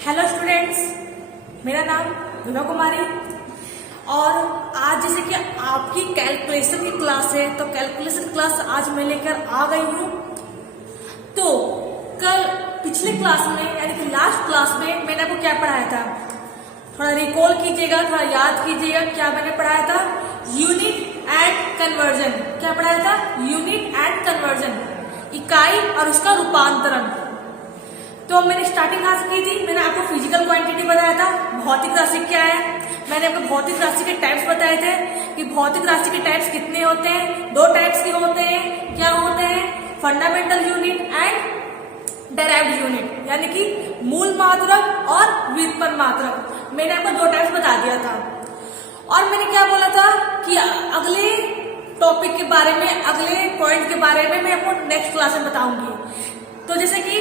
Hello students, मेरा नाम विभा कुमारी और आज जैसे कि आपकी कैलकुलेशन की क्लास है तो कैलकुलेशन क्लास आज मैं लेकर आ गई हूँ। तो कल पिछले क्लास में यानी कि लास्ट क्लास में मैंने आपको क्या पढ़ाया था, थोड़ा रिकॉल कीजिएगा, थोड़ा याद कीजिएगा क्या मैंने पढ़ाया था। Unit and conversion. क्या पढ़ाया था? यूनिट एंड कन्वर्जन, इकाई और उसका रूपांतरण। तो मैंने स्टार्टिंग कहाँ से की थी? मैंने आपको फिजिकल क्वांटिटी बताया था, भौतिक राशि क्या है। मैंने आपको भौतिक राशि के टाइप्स बताए थे कि भौतिक राशि के टाइप्स कितने होते हैं। दो टाइप्स के होते हैं। क्या होते हैं? Fundamental unit and derived unit, यानी कि मूल मात्रक और व्युत्पन्न मात्रक। मैंने आपको दो टाइप्स बता दिया था। और मैंने क्या बोला था कि अगले टॉपिक के बारे में, अगले पॉइंट के बारे में मैं आपको नेक्स्ट क्लास में बताऊंगी। तो जैसे कि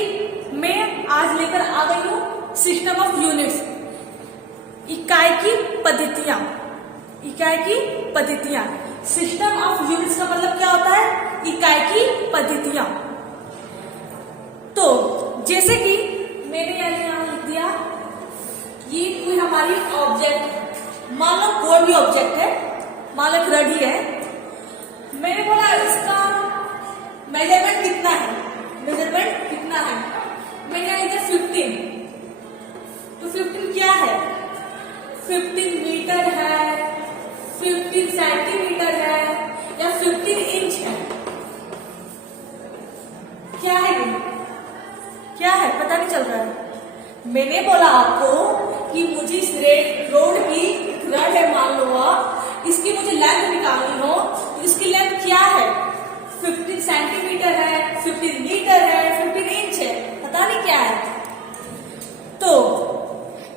मैं आज लेकर आ गई हूँ सिस्टम ऑफ यूनिट्स, इकाई की पद्धतियां। इकाई की पद्धतियां, सिस्टम ऑफ यूनिट्स का मतलब क्या होता है? इकाई की पद्धतियां। तो जैसे कि मैंने यहाँ लिख दिया, ये कोई हमारी ऑब्जेक्ट, मान लो कोई भी ऑब्जेक्ट है, मान लो घड़ी है। मैंने बोला इसका मेजरमेंट कितना है, मेजरमेंट कितना है। मैंने यहाँ लिखा 15। तो 15 क्या है? 15 मीटर है, 15 सेंटीमीटर है या 15 इंच है। क्या है ये? क्या है पता नहीं चल रहा है। मैंने बोला आपको कि मुझे इस रोड की रड है, मान लो आप, इसकी मुझे लेंथ निकालनी हो तो इसकी लेंथ क्या है? 15 सेंटीमीटर है, 15 मीटर है, 15 इंच है, पता नहीं क्या है। तो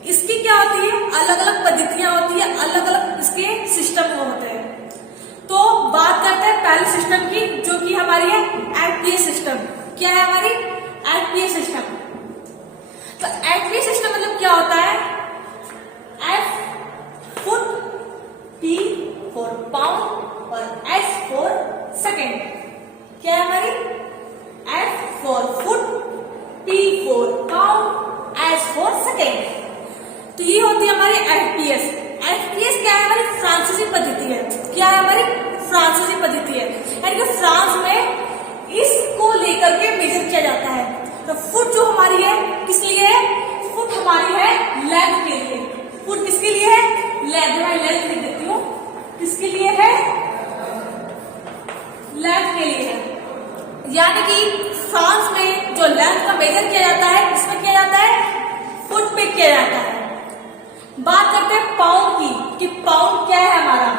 इसकी क्या होती है? अलग अलग पद्धतियां होती है, अलग अलग इसके सिस्टम होते हैं। तो बात करते हैं पहले सिस्टम की, जो कि हमारी है एफपीएस सिस्टम। क्या है हमारी? FPS system. तो एफपीएस सिस्टम मतलब क्या होता है? F foot, P for pound और एस फॉर सेकेंड। क्या है हमारी? F for foot, P for pound, S for second. तो ये होती है हमारी एफपीएस। एफपीएस क्या है? हमारी फ्रांसीसी पद्धति है। क्या है हमारी? फ्रांसीसी पद्धति है, यानी कि फ्रांस में इसको लेकर के मेजर किया जाता है। तो फुट जो हमारी है किस लिए है? फुट हमारी है लेंथ के लिए। फुट किसके लिए है? लेंथ। मैं लेंथ लिख देती हूँ, किसके लिए है? लेंथ के लिए है। यानी कि फ्रांस में जो लेंथ का मेजर किया जाता है, इसमें किया जाता है फुट पे किया जाता है। बात करते हैं पाउंड की, कि पाउंड क्या है हमारा?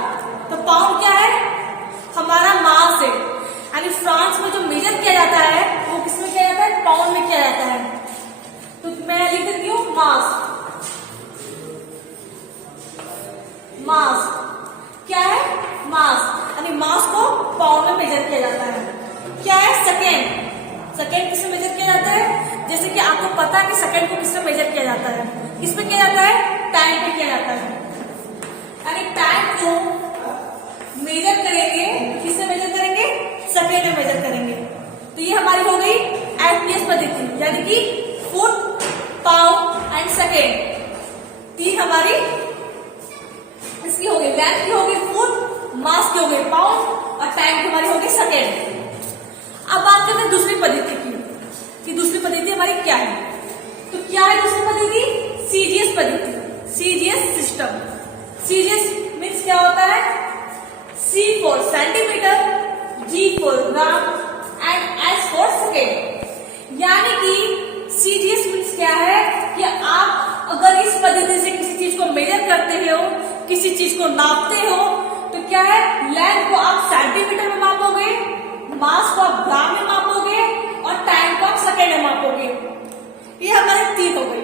तो पाउंड क्या है? हमारा मास है। यानी फ्रांस में जो मेजर किया जाता है वो किसमें किया जाता है? पाउंड में किया जाता है। तो मैं लिख देती हूँ मास। मास क्या है? मास, यानी मास को पाउंड में मेजर किया जाता है। क्या है? सेकेंड। सेकेंड किसमें मेजर किया जाता है? जैसे कि आपको पता है कि सेकेंड को किसमें मेजर किया जाता है? किसमें किया जाता है? टाइम पे किया जाता है। यानी टाइम को मेजर करेंगे, किससे मेजर करेंगे? सेकेंड में मेजर करेंगे। तो ये हमारी हो गई एफपीएस पद्धति, यानी कि फुट, पाउंड एंड सेकेंड। तीन हमारी इसकी हो गई, लेंथ की हो गई फुट, मास की हो गई पाउंड और टाइम की हमारी हो गई सेकेंड। अब बात करते हैं दूसरी पद्धति की, कि दूसरी पद्धति हमारी क्या है। तो क्या है दूसरी पद्धति? सीजीएस पद्धति, सीजीएस सिस्टम। सीजीएस मीन्स क्या होता है? C for centimetre, G for gram and S for second. यानी कि सीजीएस मीन्स क्या है कि आप अगर इस पद्धति से किसी चीज को मेजर करते हो, किसी चीज को नापते हो, तो क्या है? लेंथ को आप सेंटीमीटर में मापोगे, मास को आप ग्राम में मापोगे और टाइम को आप सेकेंड में मापोगे। ये हमारे तीन हो गई।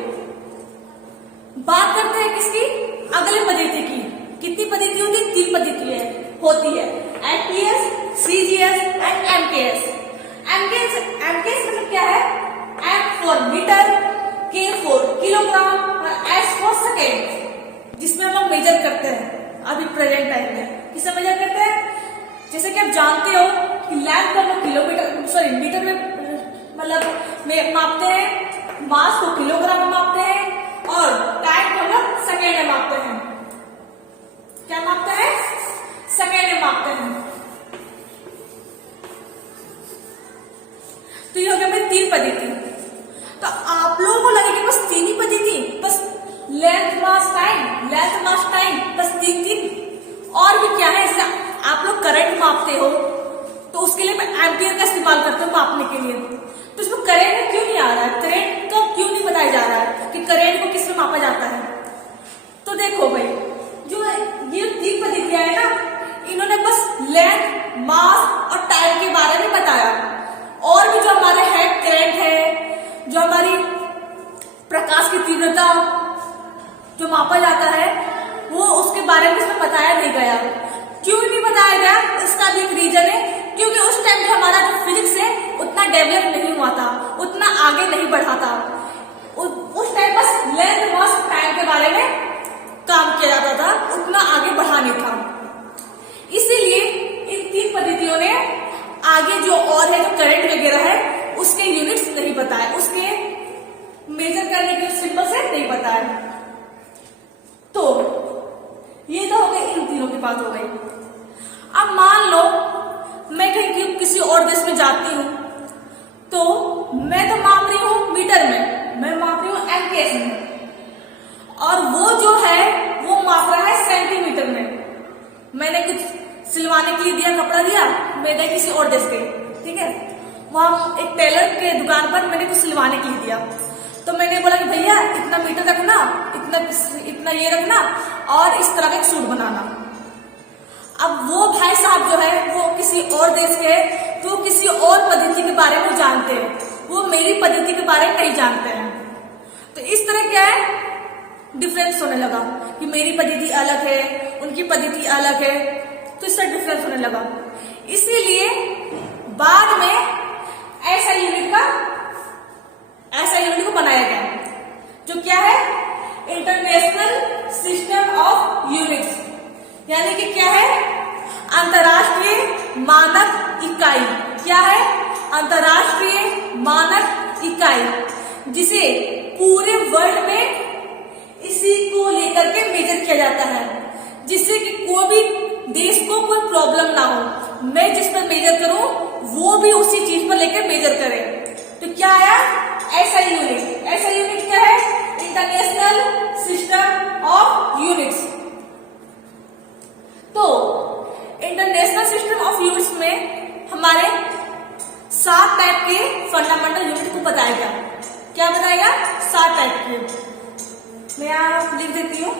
बात करते हैं किसकी? अगले पद्धति की। कितनी पद्धति होती है? तीन पद्धति होती है, FPS, CGS and MKS. MKS मतलब क्या है? एम फॉर मीटर, के फॉर किलोग्राम और एस फॉर सेकेंड, जिसमें हम लोग मेजर करते हैं अभी प्रेजेंट टाइम में। किससे मेजर करते हैं? जैसे कि आप जानते हो कि लेंथ को हम लोग किलोमीटर, सॉरी मीटर में मतलब मापते हैं, मास को किलोग्राम में मापते हैं, लेंथ मास टाइम, बस तीन तीन। और भी क्या है, जैसे आप लोग करंट मापते हो तो उसके लिए मैं एम्पियर का इस्तेमाल करते हो मापने के लिए। तो इसमें करंट क्यों नहीं आ रहा है, करंट का क्यों नहीं बताया जा रहा है कि करंट को किसमें मापा जाता है। तो देखो भाई, जो ये तीन पद्धतियां है ना, इन्होंने बस लेंथ, मास और टाइम के बारे में बताया। और भी जो हमारे है करंट है, जो हमारी प्रकाश की तीव्रता जो मापा जाता है, वो उसके बारे में इसमें बताया नहीं गया। क्यों नहीं बताया गया, इसका भी एक रीजन है, क्योंकि उस टाइम जो हमारा जो फिजिक्स है उतना डेवलप नहीं हुआ था, उतना आगे नहीं बढ़ा था। उस टाइम बस लेंथ, मास, टाइम के बारे में काम किया जाता था, उतना आगे बढ़ा नहीं था। इसीलिए इन तीन पद्धतियों ने आगे जो और है, जो करंट वगैरह है, उसके यूनिट्स नहीं बताए, उसके मेजर करने के सिंबल्स है नहीं बताए। तो ये तो हो गई, इन तीनों की बात हो गई। अब मान लो मैं कहीं किसी और देश में जाती हूँ, तो मैं तो माप रही हूँ मीटर में, मैं माप रही हूँ एमकेएस में, और वो जो है वो माप रहा है सेंटीमीटर में। मैंने कुछ सिलवाने के लिए दिया, कपड़ा दिया, मैं गई किसी और देश के, ठीक है, वहां एक टेलर के दुकान पर मैंने कुछ सिलवाने के लिए दिया, तो मैंने बोला कि भैया इतना मीटर रखना, इतना ये रखना, और इस तरह का एक सूट बनाना। अब वो भाई साहब जो है वो किसी और देश के, तो किसी और पद्धति के बारे में जानते हैं, वो मेरी पद्धति के बारे में नहीं जानते हैं। तो इस तरह क्या है, डिफरेंस होने लगा कि मेरी पद्धति अलग है, उनकी पद्धति अलग है, तो इससे डिफरेंस होने लगा। इसीलिए बाद में ऐसा यूनिट को बनाया गया, जो क्या है, इंटरनेशनल सिस्टम ऑफ यूनिट्स, यानी कि क्या है, अंतरराष्ट्रीय मानक इकाई। क्या है, अंतरराष्ट्रीय मानक इकाई, जिसे पूरे वर्ल्ड में इसी को लेकर के मेजर किया जाता है, जिससे कि कोई भी देश को कोई प्रॉब्लम ना हो। मैं जिस पर मेजर करूं वो भी उसी चीज पर लेकर मेजर करे। तो क्या आया, ऐसा यूनिट। ऐसा यूनिट क्या है, इंटरनेशनल सिस्टम ऑफ यूनिट्स। तो इंटरनेशनल सिस्टम ऑफ यूनिट्स में हमारे 7 टाइप के फंडामेंटल यूनिट को बताया गया। क्या बताया गया, 7 टाइप के। मैं आप लिख देती हूं।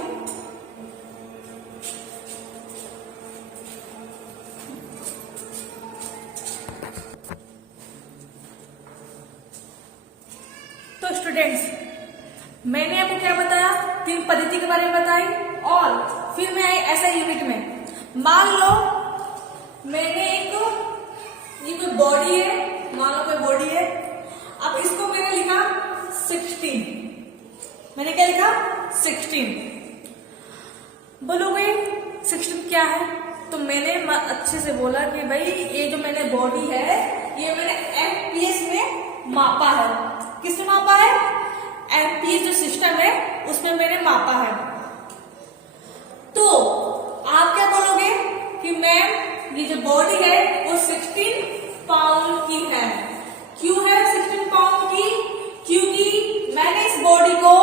तो स्टूडेंट्स, मैंने आपको क्या बताया, 3 पद्धति के बारे में बताई, और फिर मैं आई ऐसा यूनिट में। मान लो मैंने ये कोई बॉडी है, मान लो कोई बॉडी है, अब इसको मैंने लिखा 16, मैंने क्या लिखा 16। बोलोगे 16 क्या है, तो मैंने अच्छे से बोला कि भाई ये जो मैंने बॉडी है ये मैंने एमपीएस में मापा है। किसमें मापा है, एमपीएस जो सिस्टम है उसमें मैंने मापा है। तो आप क्या बोलोगे कि मैम ये जो बॉडी है वो 16 पाउंड की है। क्यों है 16 पाउंड की, क्योंकि मैंने इस बॉडी को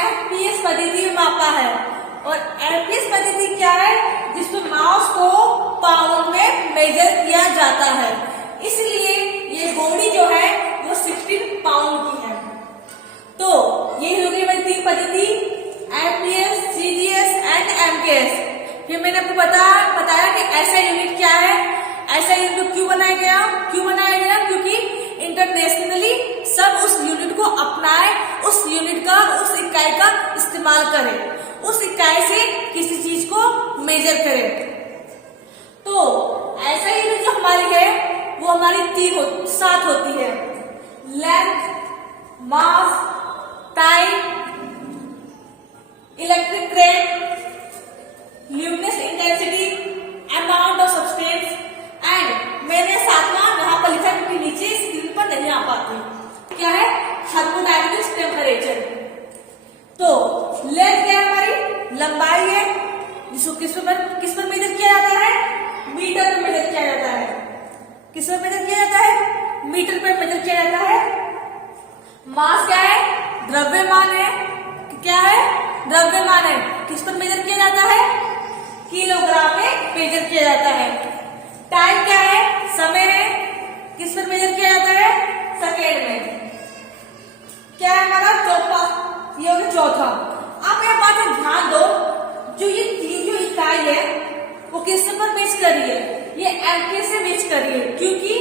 एमपीएस पद्धति में मापा है, और एमपीएस पद्धति क्या है, जिसमें मास को पाउंड में मेजर किया जाता है, इसलिए ये बॉडी जो है वो 16 पाउंड की है। तो ये हो गई मेरी 3 पद्धति, एमपीएस, सीजीएस एंड एमकेएस। फिर मैंने आपको बताया कि ऐसा यूनिट क्या है, ऐसा यूनिट क्यों बनाया गया, क्योंकि इंटरनेशनली सब उस यूनिट को अपनाए, उस यूनिट का, उस इकाई का इस्तेमाल करें, उस इकाई से किसी चीज को मेजर करें। तो ऐसा यूनिट जो हमारी है वो हमारी 7 होती है, length, mass, time, electric current, luminous intensity, amount of substance, and मैंने 7वां यहाँ पर लिखा क्योंकि नीचे स्क्रीन पर नहीं आ पाती, क्या है, थर्मोडायनेमिक्स टेम्परेचर। तो लेंथ क्या है, हमारी लंबाई है, जिसको किस पर मेजर किया जाता है, मीटर पर मेजर किया जाता है। किस पर मेजर किया जाता है, मीटर पर मेजर किया जाता है। मास क्या है, द्रव्यमान है, क्या है, द्रव्यमान है, किस पर मेजर किया जाता है? किलोग्राम में मेजर किया जाता है। टाइम क्या है? समय है, किस पर मेजर किया जाता है? सेकेंड में। क्या है हमारा चौथा? ये हो गया चौथा। आप एक बात पर ध्यान दो, जो ये तीन जो इकाई है वो किस पर मेज कर रही है? ये एमके से मेज कर रही है, क्योंकि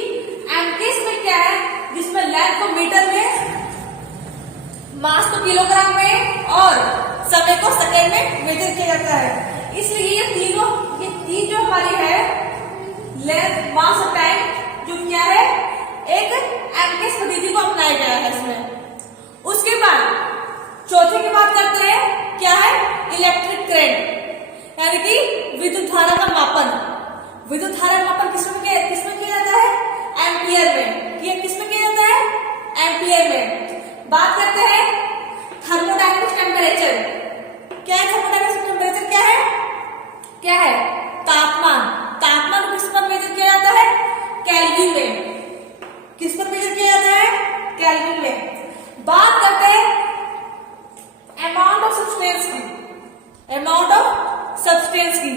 एमके में क्या है, जिसमें लेंथ को मीटर में, मास को किलोग्राम में और समय को सेकेंड में मेजर किया जाता है। इसलिए ये तीन जो हमारी है लेंथ, मास और टाइम, जो क्या है, एक एमके पद्धति को अपनाया गया है इसमें। उसके बाद चौथे की बात करते हैं, क्या है? इलेक्ट्रिक करंट, यानी कि विद्युत धारा का मापन। विद्युत धारा का मापन किसमें किया जाता है? एम्पियर में। किसमें किया जाता है? एम्पियर में। बात करते हैं थर्मोडायनेमिक टेम्परेचर। क्या है थर्मोडायनेमिक टेम्परेचर? क्या है? तापमान। तापमान को किस पर मेजर किया जाता है? केल्विन में। किस पर मेजर किया जाता है? केल्विन में। बात करते हैं अमाउंट ऑफ सब्सटेंस की। अमाउंट ऑफ सब्सटेंस की,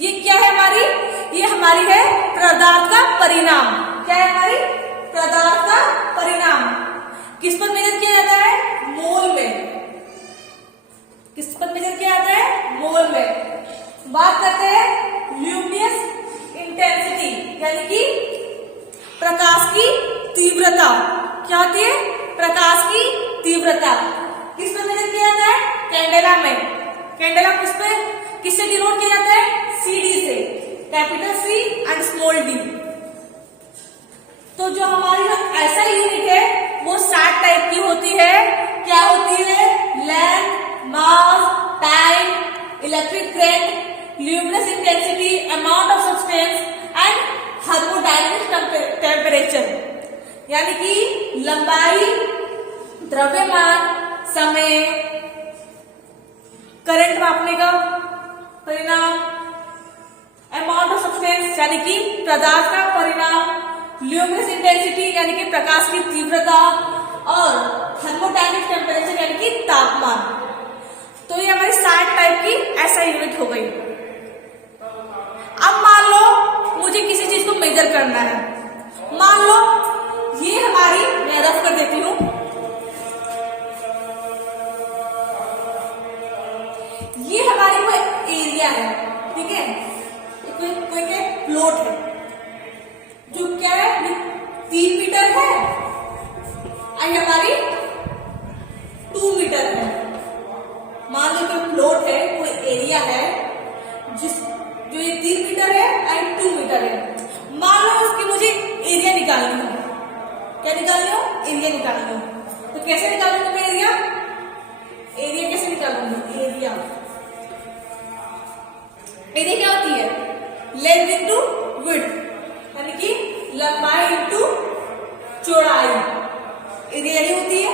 ये क्या है हमारी? ये हमारी है पदार्थ का परिणाम। क्या है हमारी? पदार्थ का परिणाम। किस पर मेजर किया जाता है? मोल में। किस पर मेजर किया जाता है? मोल में। बात करते हैं ल्यूमिनस इंटेंसिटी, यानी कि प्रकाश की तीव्रता। क्या होती है? प्रकाश की तीव्रता। किस पर मेजर किया जाता है? कैंडेला में। कैंडेला किससे डिनोट किया जाता है? CD से, capital C and small d। तो जो हमारी ऐसा यूनिट है वो 7 टाइप की होती है। क्या होती है? Length, mass, time, electric current, luminous intensity, amount of substance and thermodynamic temperature, यानी कि लंबाई, द्रव्यमान, समय, करंट मापने का परिणाम, अमाउंट ऑफ सब्सटेंस यानी कि पदार्थ का परिणाम, ल्यूमिनस इंटेंसिटी यानी कि प्रकाश की तीव्रता, और थर्मोडायनेमिक टेम्परेचर यानी कि तापमान। तो ये हमारी 7 टाइप की ऐसा यूनिट हो गई। अब मान लो मुझे किसी चीज को मेजर करना है। मान लो ये हमारी, मैं रफ कर देती हूं, ये हमारी कोई एरिया है, ठीक है, कोई प्लॉट है जो क्या है 3 मीटर है और हमारी 2 मीटर है। मान लो कोई प्लॉट है, कोई एरिया है जो ये 3 मीटर है और 2 मीटर है। मान लो उसकी मुझे एरिया निकालनी हो। क्या निकालनी हो? एरिया निकालनी हो। तो कैसे निकालूंगी मैं एरिया? एरिया कैसे निकालूंगी? एरिया क्या होती है? लेंथ इंटू विड्थ, यानी कि लंबाई इंटू चौड़ाई। एरिया यही होती है।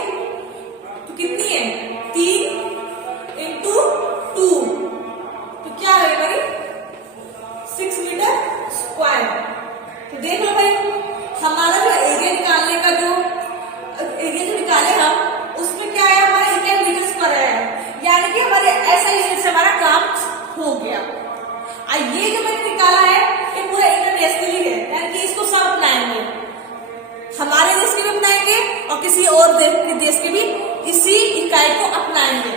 तो कितनी है? 3 इंटू 2, तो क्या है भाई? 6 मीटर स्क्वायर। तो देख लो भाई, हमारा जो एरिया निकालने का जो निकाले हम, उसमें क्या है? हमारा इकाई मीटर पर है, यानी कि हमारे ऐसा यूनिट से हमारा काम हो गया। ये जो मैंने निकाला है ये पूरा इंटरनेशनली है, यानी कि इसको सब अपनाएंगे, हमारे देश के भी अपनाएंगे और किसी और देश के भी इसी इकाई को अपनाएंगे।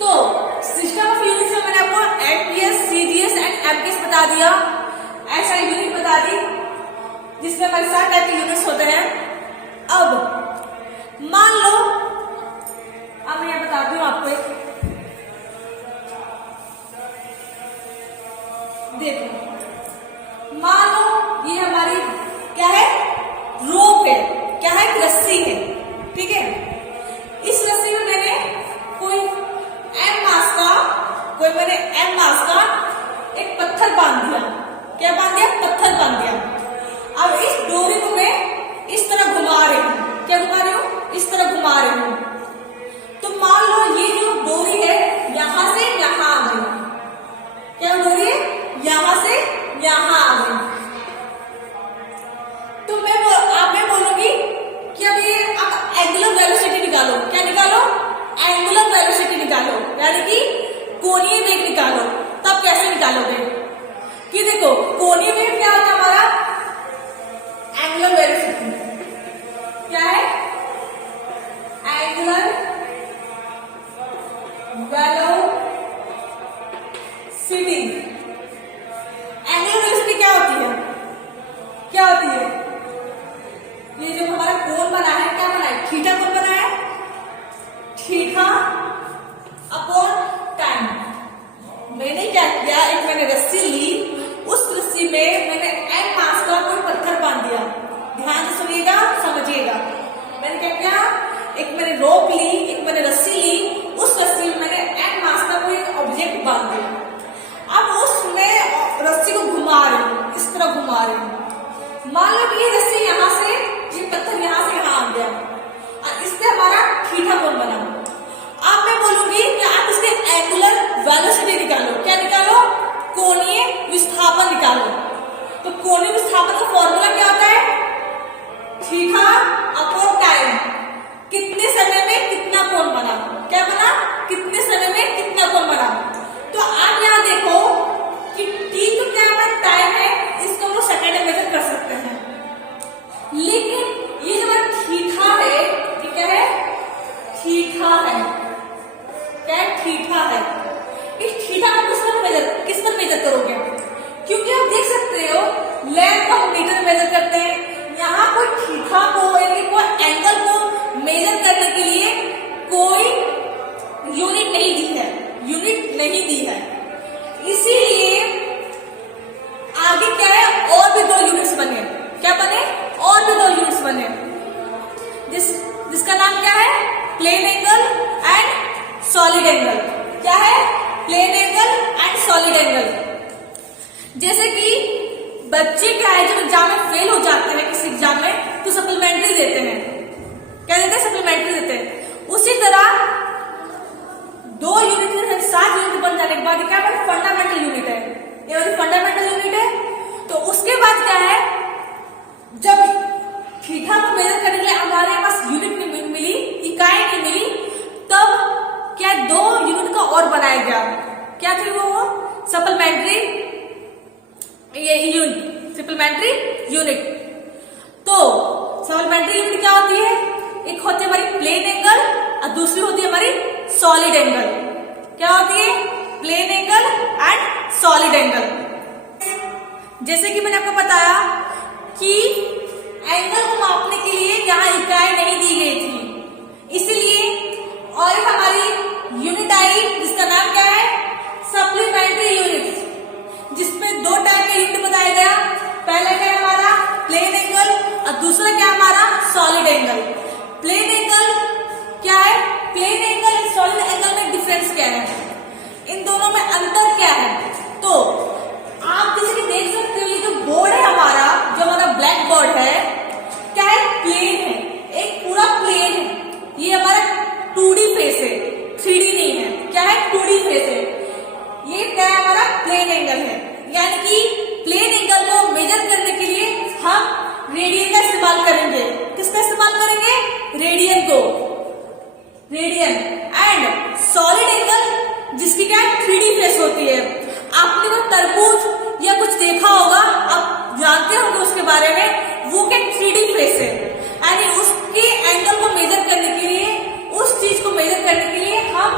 तो सिस्टम ऑफ यूनिट्स में मैंने आपको एमपीएस, सीडीएस एंड एमकेएस बता दिया, ऐसा यूनिट बता दी जिसमें हमारे 7 टाइप के यूनिट्स होते हैं। अब मान लो, अब मैं बताती हूँ आपको एक, देखो मान लो ये हमारी क्या है? रोप है। क्या है? रस्सी है, ठीक है। इस रस्सी में मैंने एम मास का एक पत्थर बांध दिया। क्या बांध दिया? पत्थर बांध दिया। अब इस डोरी को मैं इस तरह घुमा रही हूँ। क्या घुमा रही हूँ? इस तरह घुमा रही हूँ। कोणीय वेग निकालो, तब कैसे निकालोगे कि देखो कोणीय वेग क्या होता है हमारा, एंगुलर वेलोसिटी। क्या है, एंगुलर वेलोसिटी। एंगुलर वेलोसिटी क्या होती है, क्या होती है, ये जो हमारा कोण बना है, क्या बना है, थीटा कोण बना है, थीटा अपॉन टाइम। मैंने क्या किया, एक मैंने रस्सी ली, उस रस्सी में मैंने n मास का कोई पत्थर बांध दिया। ध्यान से सुनिएगा, समझिएगा। मैंने क्या किया, एक मैंने रोप ली, एक मैंने रस्सी ली, उस रस्सी में मैंने n मास का कोई ऑब्जेक्ट बांध दिया। अब उसमें रस्सी को घुमा रही हूं, इस तरह घुमा रही हूं। मान लो कि ये रस्सी यहां से, ये पत्थर यहां से यहां आ गया और इससे हमारा थीटा कोण बना। अब मैं बोलूंगी कि आप इसके एंगुलर वेलोसिटी निकालो। क्या निकालो, कोणीय विस्थापन निकालो। तो कोणीय विस्थापन का फॉर्मूला क्या होता है, थीटा अपॉन टाइम। कितने समय में कितना कोण बना, क्या बना, कितने समय में कितना कोण बना। तो आप यहां देखो कि टी तो क्या हमारा टाइम है, इसको हम लोग सेकंड में मेजर कर सकते हैं। लेकिन ये जो हमारा थीटा है, ये क्या है, थीटा है, क्या है, थीटा है। इस थीटा को किस पर मेजर करोगे, क्योंकि आप देख सकते हो लेंथ को हम मीटर में मेजर करते हैं। यहाँ कोई थीटा को यानी कोई एंगल को मेजर करने के लिए कोई यूनिट नहीं दी है, यूनिट नहीं दी है। इसीलिए आगे क्या है, और भी दो यूनिट्स बने। क्या बने, और भी दो यूनिट्स बने, जिसका नाम क्या है, plane angle and solid angle. क्या है, plane angle and solid angle. जैसे कि बच्चे क्या है, जब एग्जाम में फेल हो जाते हैं किसी एग्जाम में, तो सप्लीमेंट्री देते हैं। क्या देते हैं, सप्लीमेंट्री देते हैं। उसी तरह 2 यूनिट 7 यूनिट बन जाने के बाद क्या है, फंडामेंटल यूनिट है, ये वाली फंडामेंटल यूनिट है। तो उसके बाद क्या है, जब थीटा को मेजर करने के लिए हमारे पास यूनिट नहीं मिली, इकाई नहीं मिली, तब क्या 2 यूनिट का और बनाया गया। क्या थी वो, सप्लीमेंट्री यूनिट, सप्लीमेंट्री यूनिट। तो सप्लीमेंट्री यूनिट क्या होती है, एक होती है हमारी प्लेन एंगल और दूसरी होती है हमारी सॉलिड एंगल। क्या होती है, plane angle and solid angle. जैसे कि मैंने आपको बताया कि एंगल को मापने के लिए यहाँ इकाई नहीं दी गई थी, इसलिए और हमारी यूनिट आई जिसका नाम क्या है, सप्लीमेंट्री यूनिट, जिसमें 2 टाइप का यूनिट बताया गया। पहला क्या है हमारा प्लेन एंगल और दूसरा क्या है हमारा सॉलिड एंगल। प्लेन एंगल क्या है, प्लेन एंगल और सॉलिड एंगल में डिफरेंस क्या है, इन दोनों में अंतर क्या है। तो आप जैसे कि देख सकते हो, ये जो बोर्ड है हमारा, जो हमारा ब्लैक बोर्ड है, क्या है, प्लेन है, एक पूरा प्लेन है। ये हमारा 2D फेस है, 3D नहीं है। क्या है, 2D फेस है। ये क्या है, हमारा प्लेन एंगल है। यानी कि प्लेन एंगल को मेजर करने के लिए हम रेडियन का इस्तेमाल करेंगे। किसका इस्तेमाल करेंगे, रेडियन को, रेडियन। एंड सॉलिड एंगल जिसकी क्या है, 3D फेस होती है। आपने कोई तरबूज या कुछ देखा होगा, आप जानते होंगे उसके बारे में, वो क्या 3D फेस है। यानी उसके एंगल को मेजर करने के लिए, उस चीज को मेजर करने के लिए हम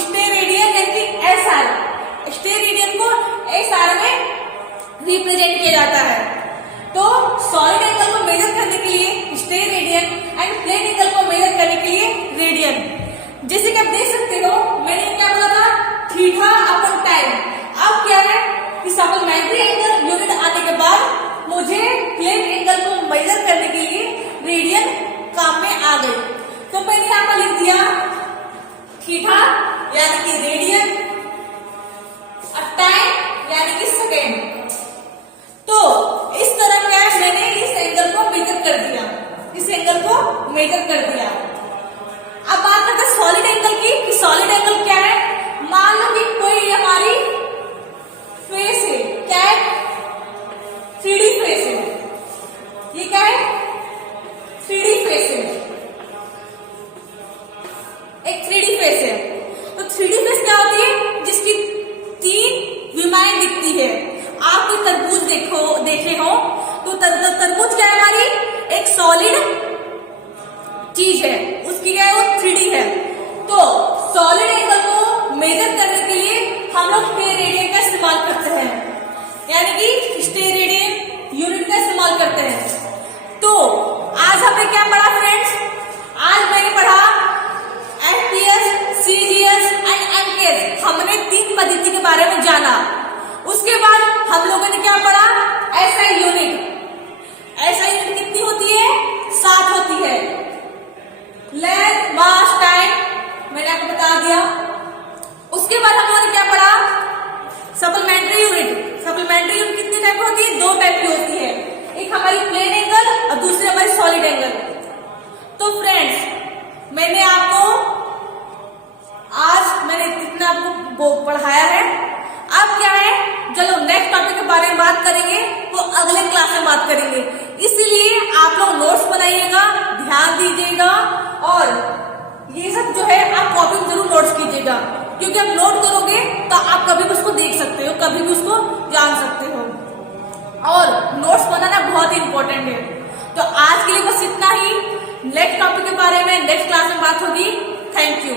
स्टेरेडियन यानी कि SR, स्टेरेडियन को SR में रिप्रेजेंट किया जाता है। तो सॉलिड एंगल को मेजर करने के लिए स्टेरेडियन एंड प्लेन एंगल को मेजर करने के लिए रेडियन। जैसे कि आप देख सकते हो, मैंने क्या बोला था, थीटा अपॉन टाइम। अब क्या है कि सप्लीमेंट्री एंगल यूनिट आने के बाद मुझे प्लेन एंगल को मेजर करने के लिए रेडियन काम में आ गई। तो मैंने यहाँ पर लिख दिया थीटा यानी कि रेडियन और टाइम यानी कि सेकेंड। तो इस तरह क्या है, मैंने इस एंगल को मेजर कर दिया, इस एंगल को मेजर कर दिया। अब बात करते हैं सॉलिड एंगल की, कि सॉलिड एंगल क्या है। मान लो कि कोई हमारी फेस है, क्या है, 3D फेस है। ये क्या है, 3D फेस है, एक 3D फेस है। तो 3D फेस क्या होती है, जिसकी 3 विमाएं दिखती है। आप कोई तरबूज देखे हो तो तरबूज क्या है, हमारी एक सॉलिड चीज है, उसकी क्या है, वो 3D है। तो सॉलिड एंगल को मेजर करने के लिए हम लोग स्टेरेडियन का इस्तेमाल करते हैं, यानी कि स्टेरेडियन यूनिट का इस्तेमाल करते हैं। तो आज हमने क्या पढ़ा फ्रेंड्स? आज मैंने पढ़ा FPS, CGS एंड MKS। हमने 3 पद्धति के बारे में जाना। उसके बाद हम लोगों ने क्या पढ़ा? SI unit. SI यूनिट कितनी होती है? 7 होती है। लेंथ, मास, टाइम मैंने आपको बता दिया। उसके बाद हम लोगों ने क्या पढ़ा? Supplementary unit. सप्लीमेंट्री यूनिट कितनी टाइप की होती है? 2 टाइप की होती है, एक हमारी प्लेन एंगल और दूसरी हमारी सॉलिड एंगल। तो फ्रेंड्स, मैंने इतना आपको पढ़ाया है। अब क्या है, चलो नेक्स्ट टॉपिक के बारे में बात करेंगे, वो अगले क्लास में बात करेंगे। इसलिए आप लोग नोट्स बनाइएगा, ध्यान दीजिएगा, और ये सब जो है आप कॉपी में जरूर नोट्स कीजिएगा, क्योंकि आप नोट करोगे तो आप कभी भी उसको देख सकते हो, कभी भी उसको जान सकते हो। और नोट्स बनाना बहुत ही इंपॉर्टेंट है। तो आज के लिए बस इतना ही। नेक्स्ट टॉपिक के बारे में नेक्स्ट क्लास में बात होगी। Thank you.